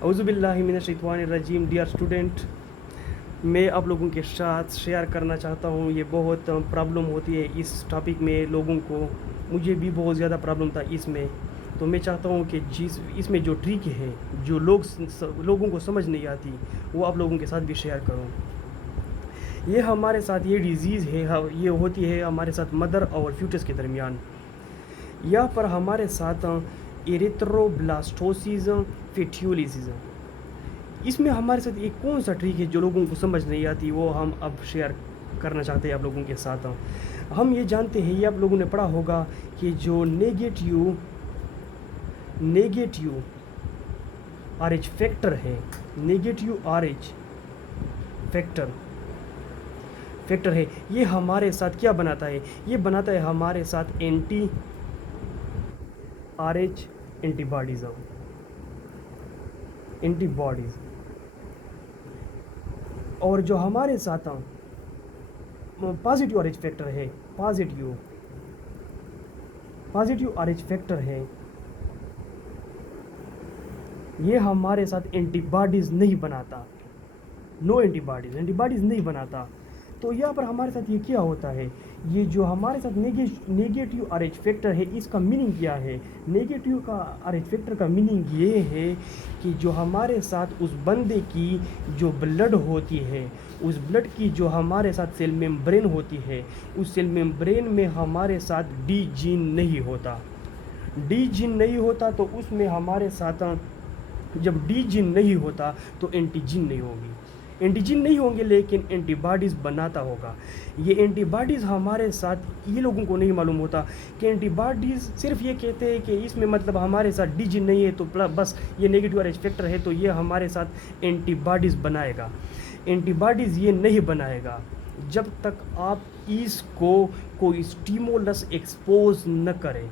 औज़ुबिल्लाहि मिनश्शैतानिर्रजीम। Dear student, मैं आप लोगों के साथ शेयर करना चाहता हूँ। ये बहुत प्रॉब्लम होती है इस टॉपिक में लोगों को। मुझे भी बहुत ज़्यादा प्रॉब्लम था इसमें। तो मैं चाहता हूँ कि जिस इसमें जो ट्रिक है जो लोगों को समझ नहीं आती वो आप लोगों के साथ भी शेयर करूँ। ये हमारे साथ ये डिज़ीज़ है, ये होती है हमारे साथ मदर और फ्यूटस के दरमियान। यहाँ पर हमारे साथ एरिथ्रोब्लास्टोसिस फेट्यूलिसिस, इसमें हमारे साथ एक कौन सा ट्रिक है जो लोगों को समझ नहीं आती, वो हम अब शेयर करना चाहते हैं आप लोगों के साथ। हम ये जानते हैं, ये आप लोगों ने पढ़ा होगा कि जो नेगेटिव आरएच फैक्टर है, नेगेटिव आरएच फैक्टर है, ये हमारे साथ क्या बनाता है? ये बनाता है हमारे साथ एंटी आरएच एंटीबॉडीज़। और जो हमारे साथ पॉजिटिव आरएच फैक्टर है, पॉजिटिव आरएच फैक्टर है, ये हमारे साथ एंटीबॉडीज़ नहीं बनाता। नो एंटीबॉडीज़ नहीं बनाता। तो यहाँ पर हमारे साथ ये क्या होता है? ये जो हमारे साथ नेगेटिव आरएच फैक्टर है, इसका मीनिंग क्या है? नेगेटिव का आरएच फैक्टर का मीनिंग ये है कि जो हमारे साथ उस बंदे की जो ब्लड होती है, उस ब्लड की जो हमारे साथ सेल मेम्ब्रेन होती है, उस सेल मेम्ब्रेन में हमारे साथ डी जीन नहीं होता। तो उसमें हमारे साथ जब डी जीन नहीं होता तो एंटीजीन नहीं होगी। एंटीजीन नहीं होंगे लेकिन एंटीबॉडीज़ बनाता होगा। ये एंटीबॉडीज़ हमारे साथ, ये लोगों को नहीं मालूम होता कि एंटीबॉडीज़ सिर्फ ये कहते हैं कि इसमें मतलब हमारे साथ डी जीन नहीं है तो बस ये नेगेटिव आरएच फैक्टर है तो ये हमारे साथ एंटीबॉडीज़ बनाएगा। एंटीबॉडीज़ ये नहीं बनाएगा जब तक आप इसको कोई स्टिमुलस एक्सपोज न करें।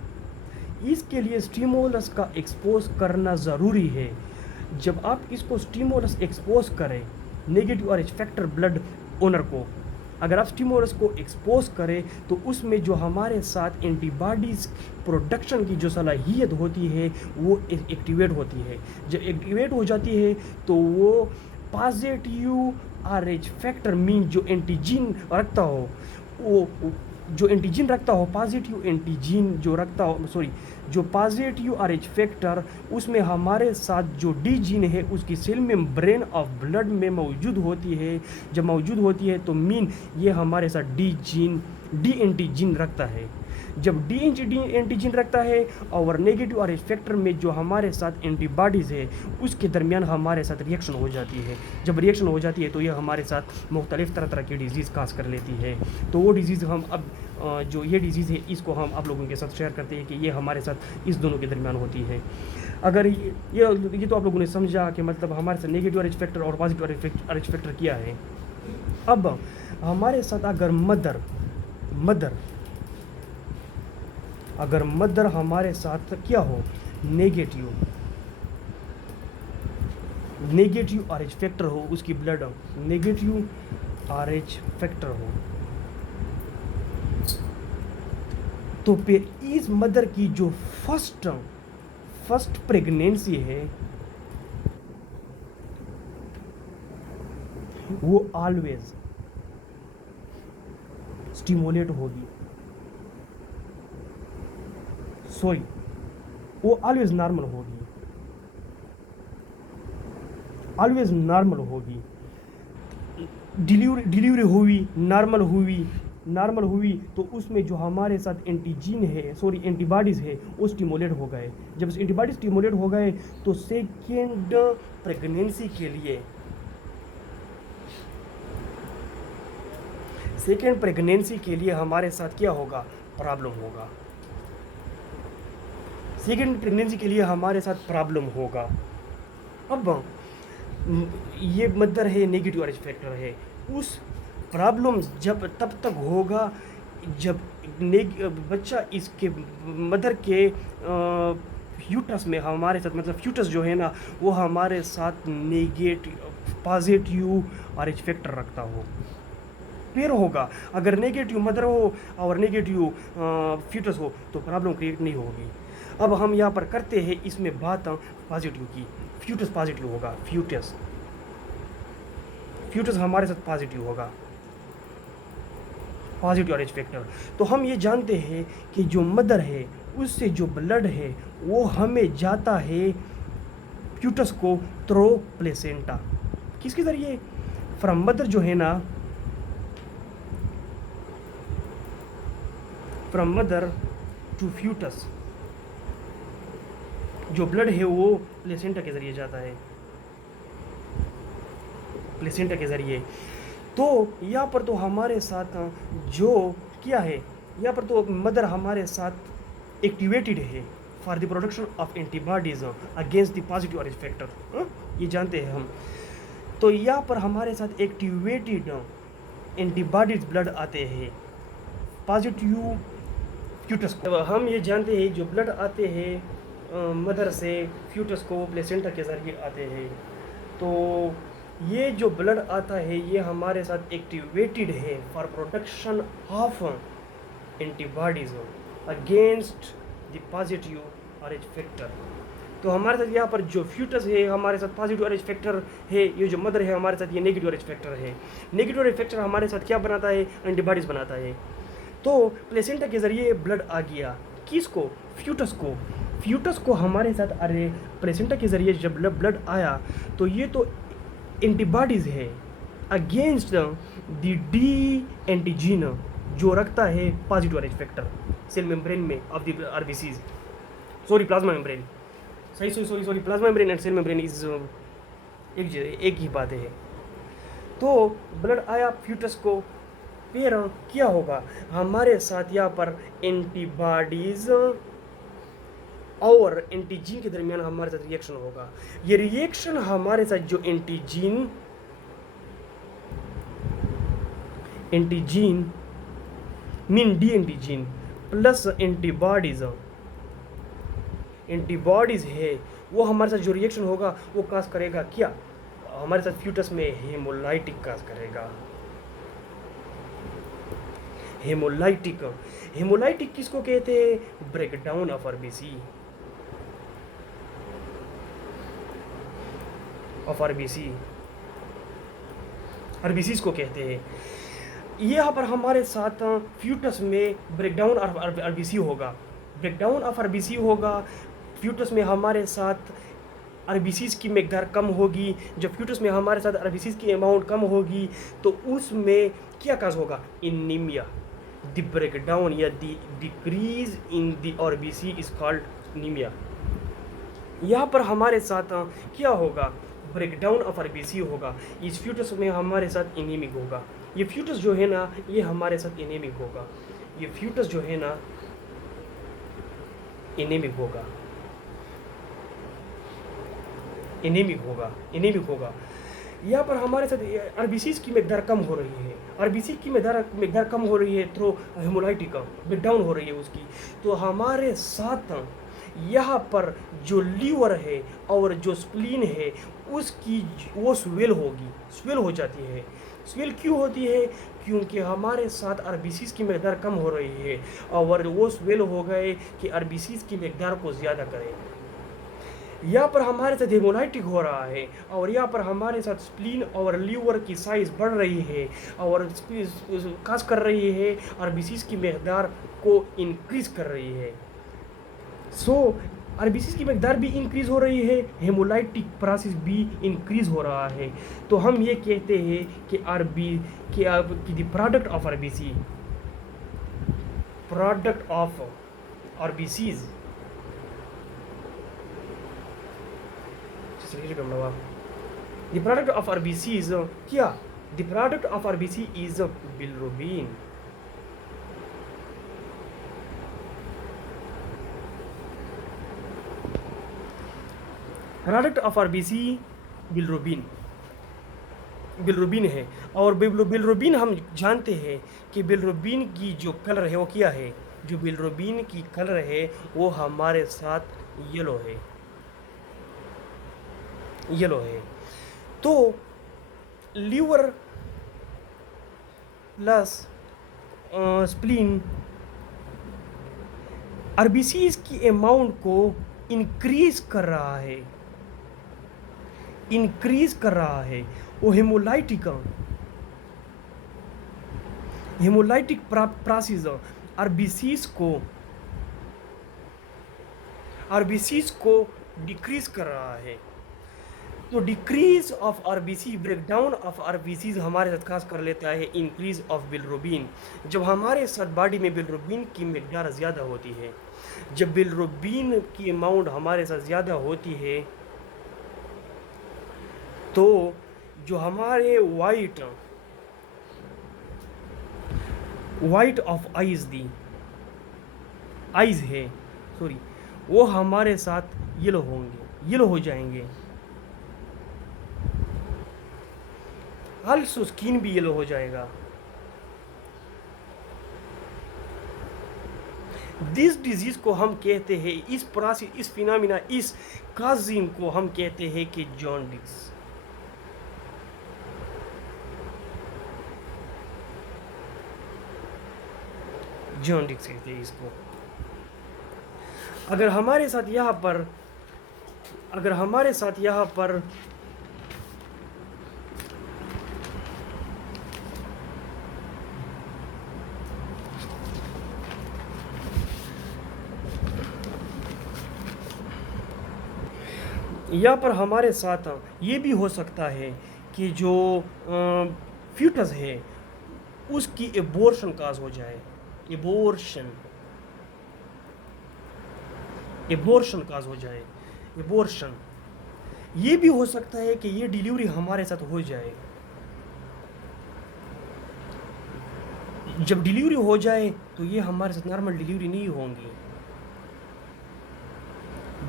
इसके लिए स्टिमुलस का एक्सपोज करना ज़रूरी है। जब आप इसको स्टिमुलस एक्सपोज करें, negative RH factor blood owner को, अगर आप स्टिमुलस को एक्सपोज करें तो उसमें जो हमारे साथ एंटीबॉडीज़ प्रोडक्शन की जो सलाहियत होती है वो एक्टिवेट होती है। जब एक्टिवेट हो जाती है तो वो पॉजिटिव आरएच फैक्टर मीन जो एंटीजीन रखता हो, वो जो एंटीजीन रखता हो, जो पॉजिटिव आरएच फैक्टर, उसमें हमारे साथ जो डी जीन है उसकी सेल मेम्ब्रेन ऑफ ब्लड में मौजूद होती है। जब मौजूद होती है तो मीन ये हमारे साथ डी एंटीजीन रखता है। जब डी एंटीजीन रखता है और नेगेटिव आरएच फैक्टर में जो हमारे साथ एंटीबॉडीज़ है उसके दरमियान हमारे साथ रिएक्शन हो जाती है। जब रिएक्शन हो जाती है तो यह हमारे साथ मुख्तलिफ़ तरह की डिज़ीज़ काज कर लेती है। तो वो डिज़ीज़ हम अब जो ये डिज़ीज़ है इसको हम आप लोगों के साथ शेयर करते हैं कि ये हमारे साथ इस दोनों के दरमियान होती है। अगर ये तो आप लोगों ने समझा कि मतलब हमारे साथ नेगेटिव आरएच फैक्टर और पॉजिटिव आरएच फैक्टर क्या है। अब हमारे साथ अगर मदर हमारे साथ क्या हो, नेगेटिव आरएच फैक्टर हो, उसकी ब्लड नेगेटिव आरएच फैक्टर हो, तो फिर इस मदर की जो फर्स्ट प्रेगनेंसी है वो ऑलवेज स्टिमुलेट होगी, वो ऑलवेज नॉर्मल होगी। डिलीवरी हुई, नॉर्मल हुई तो उसमें जो हमारे साथ एंटीबॉडीज़ है वो स्टिमुलेट हो गए। जब एंटीबॉडीज स्टिमुलेट हो गए तो सेकेंड प्रेगनेंसी के लिए हमारे साथ क्या होगा, प्रॉब्लम होगा। अब ये मदर है, नेगेटिव आरएच फैक्टर है, उस प्रॉब्लम जब तब तक होगा जब बच्चा इसके मदर के यूट्रस में हमारे साथ, मतलब फ्यूटस जो है ना वो हमारे साथ पॉजिटिव आरएच फैक्टर रखता हो, फिर होगा। अगर नेगेटिव मदर हो और नेगेटिव फ्यूटस हो तो प्रॉब्लम क्रिएट नहीं होगी। अब हम यहाँ पर करते हैं इसमें बात पॉजिटिव की। फ्यूटस पॉजिटिव होगा, फ्यूटस हमारे साथ पॉजिटिव होगा, पॉजिटिव आरएच फैक्टर। तो हम ये जानते हैं कि जो मदर है उससे जो ब्लड है वो हमें जाता है फ्यूटस को थ्रो प्लेसेंटा। किसके ज़रिए? फ्रॉम मदर जो है ना, फ्रॉम मदर टू फ्यूटस जो ब्लड है वो प्लेसेंटा के ज़रिए जाता है, प्लेसेंटा के ज़रिए। तो यहाँ पर तो हमारे साथ जो क्या है, यहाँ पर तो मदर हमारे साथ एक्टिवेटेड है for the production of antibodies against the positive Rh factor, ये जानते हैं हम। तो यहाँ पर हमारे साथ एक्टिवेटेड एंटीबॉडीज ब्लड आते हैं पॉजिटिव फ्यूटस को। हम ये जानते हैं जो ब्लड आते हैं मदर से फ्यूटस को प्लेसेंटा के ज़रिए आते हैं। तो ये जो ब्लड आता है ये हमारे साथ एक्टिवेटेड है for protection of antibodies against the positive Rh factor. तो हमारे साथ यहाँ पर जो फ्यूटस है हमारे साथ पॉजिटिव आरएच फैक्टर है, ये जो मदर है हमारे साथ ये नेगेटिव आरएच फैक्टर है। नेगेटिव आरएच फैक्टर हमारे साथ क्या बनाता है? एंटीबॉडीज बनाता है। तो प्लेसेंटा के ज़रिए ब्लड आ गया, किसको? फ्यूटस को। फ्यूटस को हमारे साथ अरे प्लेसेंटा के ज़रिए जब ब्लड आया तो ये तो एंटीबॉडीज़ है अगेंस्ट द डी एंटीजीन जो रखता है positive Rh factor cell membrane में of the RBCs, sorry plasma membrane, sorry plasma membrane and cell membrane is एक ही बात है। तो ब्लड आया फ्यूटस को, फिर क्या होगा? हमारे साथ यहाँ पर एंटीबॉडीज और एंटीजीन के दरमियान हमारे साथ रिएक्शन होगा। ये रिएक्शन हमारे साथ जो एंटीजीन मीन डी एंटीजीन प्लस एंटीबॉडीज है वो हमारे साथ जो रिएक्शन होगा वो काज करेगा क्या? हमारे साथ फ्यूटस में हेमोलाइटिक काज करेगा। हेमोलाइटिक किसको कहते हैं? ब्रेकडाउन ऑफ आरबीसी, आरबीसीज को कहते हैं। यहाँ पर हमारे साथ फ्यूटस में ब्रेकडाउन ऑफ आरबीसी होगा, फ्यूटस में हमारे साथ आरबीसीज की मकदार कम होगी। जब फ्यूटस में हमारे साथ आरबीसीज की अमाउंट कम होगी तो उसमें क्या काज होगा? एनीमिया। द ब्रेकडाउन या the decrease in the RBC is called anaemia. यहाँ पर हमारे साथ क्या होगा? ब्रेकडाउन ऑफ आरबीसी होगा। इस फ्यूटस में हमारे साथ एनीमिक होगा। ये फ्यूटस जो है ना ये हमारे साथ एनीमिक होगा, ये फ्यूटस जो है ना एनीमिक होगा। यहाँ पर हमारे साथ आरबीसीज की मकदार कम हो रही है, आरबीसी की मकदार कम हो रही है थ्रू हेमोलाइटिक ब्रेकडाउन हो रही है उसकी। तो हमारे साथ यहाँ पर जो लीवर है और जो स्प्लीन है उसकी वो स्वेल हो जाती है। स्वेल क्यों होती है? क्योंकि हमारे साथ आरबीसीज की मकदार कम हो रही है और वो स्वेल हो गए कि आरबीसीज की मकदार को ज़्यादा करें। यहाँ पर हमारे साथ हेमोलाइटिक हो रहा है और यहाँ पर हमारे साथ स्प्लीन और लीवर की साइज़ बढ़ रही है और काज कर रही है, आरबीसीज की मकदार को इंक्रीज़ कर रही है। आरबीसीज की मकदार भी इंक्रीज़ हो रही है, हेमोलाइटिक प्रोसेस भी इंक्रीज़ हो रहा है। तो हम ये कहते हैं कि the product of RBCs The product of RBC is क्या? The product of RBC is bilirubin. Product of RBC bilirubin है। और बिलरुबिन हम जानते हैं कि बिलरुबिन की जो कलर है वो क्या है? जो बिलरुबिन की कलर है वो हमारे साथ येलो है। तो लीवर प्लस स्प्लीन आरबीसीज की अमाउंट को इंक्रीज कर रहा है, वो हेमोलाइटिक प्रोसेस आरबीसीज को डिक्रीज कर रहा है। तो decrease of RBC, breakdown of RBCs हमारे साथ खास कर लेता है इंक्रीज ऑफ बिलरुबिन। जब हमारे साथ बॉडी में बिलरुबिन की मिकदार ज़्यादा होती है, जब बिलरुबिन की अमाउंट हमारे साथ ज़्यादा होती है, तो जो हमारे वाइट ऑफ आइज़ है, वो हमारे साथ येलो हो जाएंगे। आल्सो स्किन भी येलो हो जाएगा। दिस डिजीज को हम कहते हैं, इस फिनोमिना, इस काजिम को हम कहते हैं कि जॉन्डिस। कहते हैं इसको। अगर हमारे साथ यहाँ पर हमारे साथ ये भी हो सकता है कि जो फ्यूटस है उसकी एबॉर्शन काज हो जाए, एबॉर्शन ये भी हो सकता है कि ये डिलीवरी हमारे साथ हो जाए। जब डिलीवरी हो जाए तो ये हमारे साथ नॉर्मल डिलीवरी नहीं होंगी,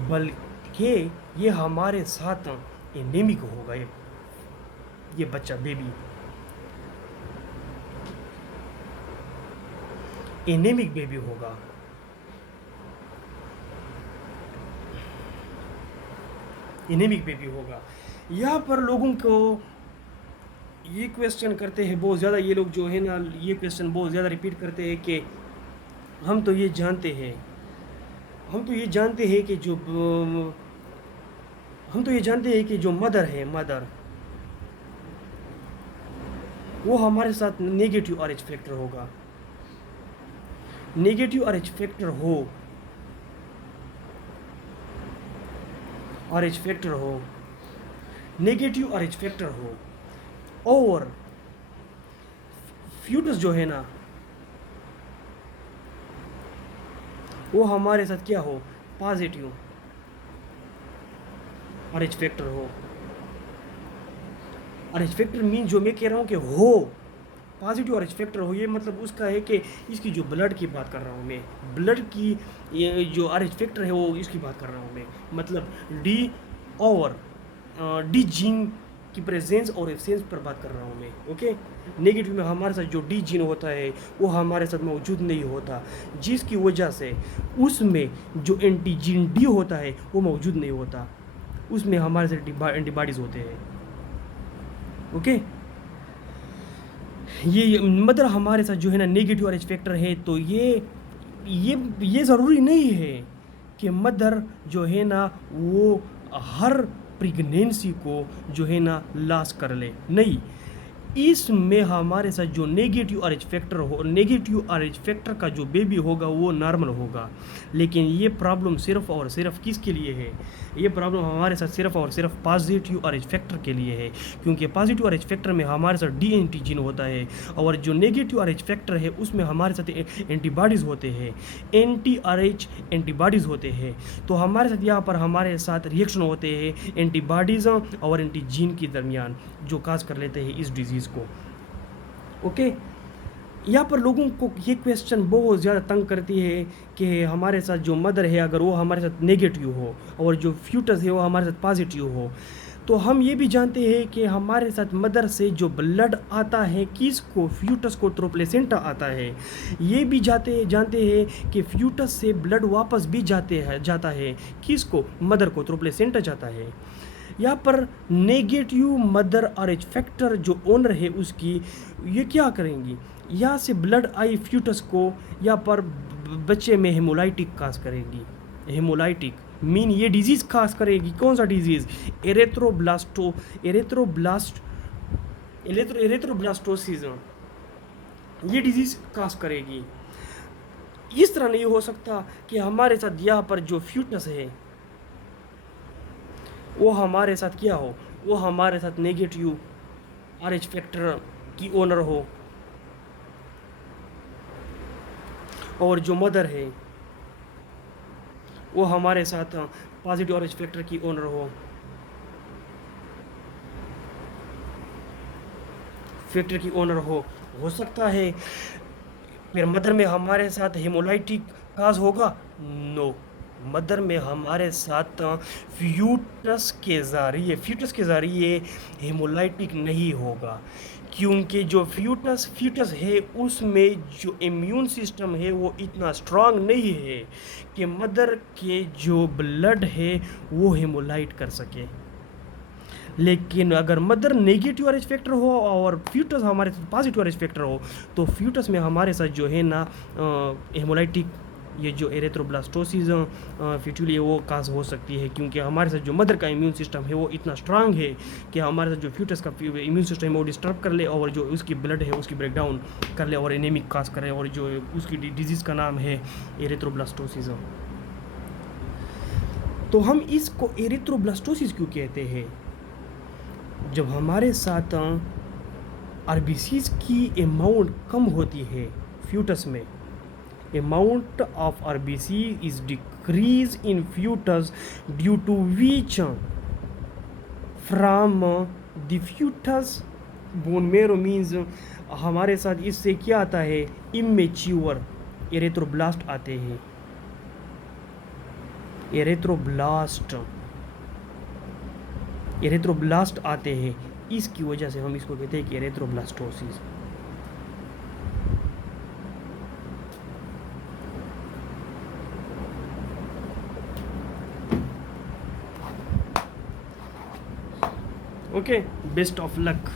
बल्कि ये हमारे साथ एनीमिक होगा। ये बच्चा, बेबी एनीमिक बेबी होगा। यहाँ पर लोगों को ये क्वेश्चन करते हैं बहुत ज़्यादा, ये लोग जो है ना, ये क्वेश्चन बहुत ज़्यादा रिपीट करते हैं कि हम तो ये जानते हैं कि जो मदर है, वो हमारे साथ नेगेटिव RH फैक्टर होगा। नेगेटिव RH फैक्टर हो और फ्यूटस जो है ना, वो हमारे साथ क्या हो, पॉजिटिव RH फैक्टर हो। RH फैक्टर मीन जो मैं कह रहा हूँ कि हो पॉजिटिव RH फैक्टर हो, ये मतलब उसका है कि इसकी जो ब्लड की बात कर रहा हूँ मैं, ब्लड की ये जो RH फैक्टर है वो इसकी बात कर रहा हूँ मैं, मतलब डी जीन की प्रेजेंस और एब्सेंस पर बात कर रहा हूँ मैं। ओके, नेगेटिव में हमारे साथ जो डी जीन होता है वो हमारे साथ मौजूद नहीं होता, जिसकी वजह से उसमें जो एंटीजीन डी होता है वो मौजूद नहीं होता, उसमें हमारे साथ एंटीबॉडीज़ होते हैं। ओके, ये मदर हमारे साथ जो है ना नेगेटिव RH फैक्टर है, तो ये ज़रूरी नहीं है कि मदर जो है ना वो हर प्रेगनेंसी को जो है ना लॉस कर ले, नहीं। इसमें हमारे साथ जो नेगेटिव RH फैक्टर का जो बेबी होगा वो नॉर्मल होगा। लेकिन ये प्रॉब्लम सिर्फ और सिर्फ किसके लिए है? ये प्रॉब्लम हमारे साथ सिर्फ और सिर्फ पॉजिटिव RH फैक्टर के लिए है, क्योंकि पॉजिटिव RH फैक्टर में हमारे साथ डी एंटीजन होता है और जो नेगेटिव RH फैक्टर है उसमें हमारे साथ एंटीबॉडीज़ होते हैं, एंटी-RH एंटीबॉडीज़ होते हैं। तो हमारे साथ यहाँ पर हमारे साथ रिएक्शन होते हैं एंटीबॉडीज़ और एंटीजीन के दरमियान, जो काज कर लेते हैं इस डिजीज़ को। ओके, यहाँ पर लोगों को ये क्वेश्चन बहुत ज़्यादा तंग करती है कि हमारे साथ जो मदर है अगर वो हमारे साथ नेगेटिव हो और जो फ्यूटस है वो हमारे साथ पॉजिटिव हो, तो हम ये भी जानते हैं कि हमारे साथ मदर से जो ब्लड आता है किसको, फ्यूटस को, थ्रू प्लेसेंटा आता है। ये भी जानते हैं कि फ्यूटस से ब्लड वापस भी जाता है किसको, मदर को, थ्रू प्लेसेंटा जाता है। यहाँ पर नेगेटिव मदर RH फैक्टर जो ओनर है उसकी, ये क्या करेंगी, यहाँ से ब्लड आई फ्यूटस को यहाँ पर बच्चे में हेमोलाइटिक काज करेंगी। हेमोलाइटिक मीन ये डिजीज़ खास करेगी कौन सा डिजीज़, एरेथ्रोब्लास्टोसिस, ये डिजीज़ काज करेगी। इस तरह नहीं हो सकता कि हमारे साथ यहाँ पर जो फ्यूटस है वो हमारे साथ क्या हो, वो हमारे साथ नेगेटिव RH फैक्टर की ओनर हो, और जो मदर है वो हमारे साथ पॉजिटिव RH फैक्टर की ओनर हो सकता है। फिर मदर में हमारे साथ हेमोलाइटिक काज होगा, नो, मदर में हमारे साथ फ्यूटस के ज़रिए हेमोलाइटिक नहीं होगा, क्योंकि जो फ्यूटस है उसमें जो इम्यून सिस्टम है वो इतना स्ट्रांग नहीं है कि मदर के जो ब्लड है वो हेमोलाइट कर सके। लेकिन अगर मदर नेगेटिव RH फैक्टर हो और फ्यूटस हमारे साथ पॉजिटिव RH फैक्टर हो, तो फ्यूटस में हमारे साथ जो है ना हेमोलाइटिक, ये जो एरेथ्रोब्लास्टोसिस फ्यूटुली वो काज हो सकती है, क्योंकि हमारे साथ जो मदर का इम्यून सिस्टम है वो इतना स्ट्रांग है कि हमारे साथ जो फ्यूटस का इम्यून सिस्टम है वो डिस्टर्ब कर ले और जो उसकी ब्लड है उसकी ब्रेकडाउन कर ले और एनीमिक काज करे, और जो उसकी डिजीज़ का नाम है एरेथ्रोब्लास्टोसिस। तो हम इसको एरेथ्रोब्लास्टोसिस क्यों कहते हैं? जब हमारे साथ RBCs की अमाउंट कम होती है फ्यूटस में, amount of RBC is decreased in fetus due to which from the fetus bone marrow means हमारे साथ इससे क्या आता है, इमेच्योर एरेथ्रोब्लास्ट आते हैं, एरेथ्रोब्लास्ट आते हैं, इसकी वजह से हम इसको कहते हैं कि erythroblastosis. Okay, best of luck.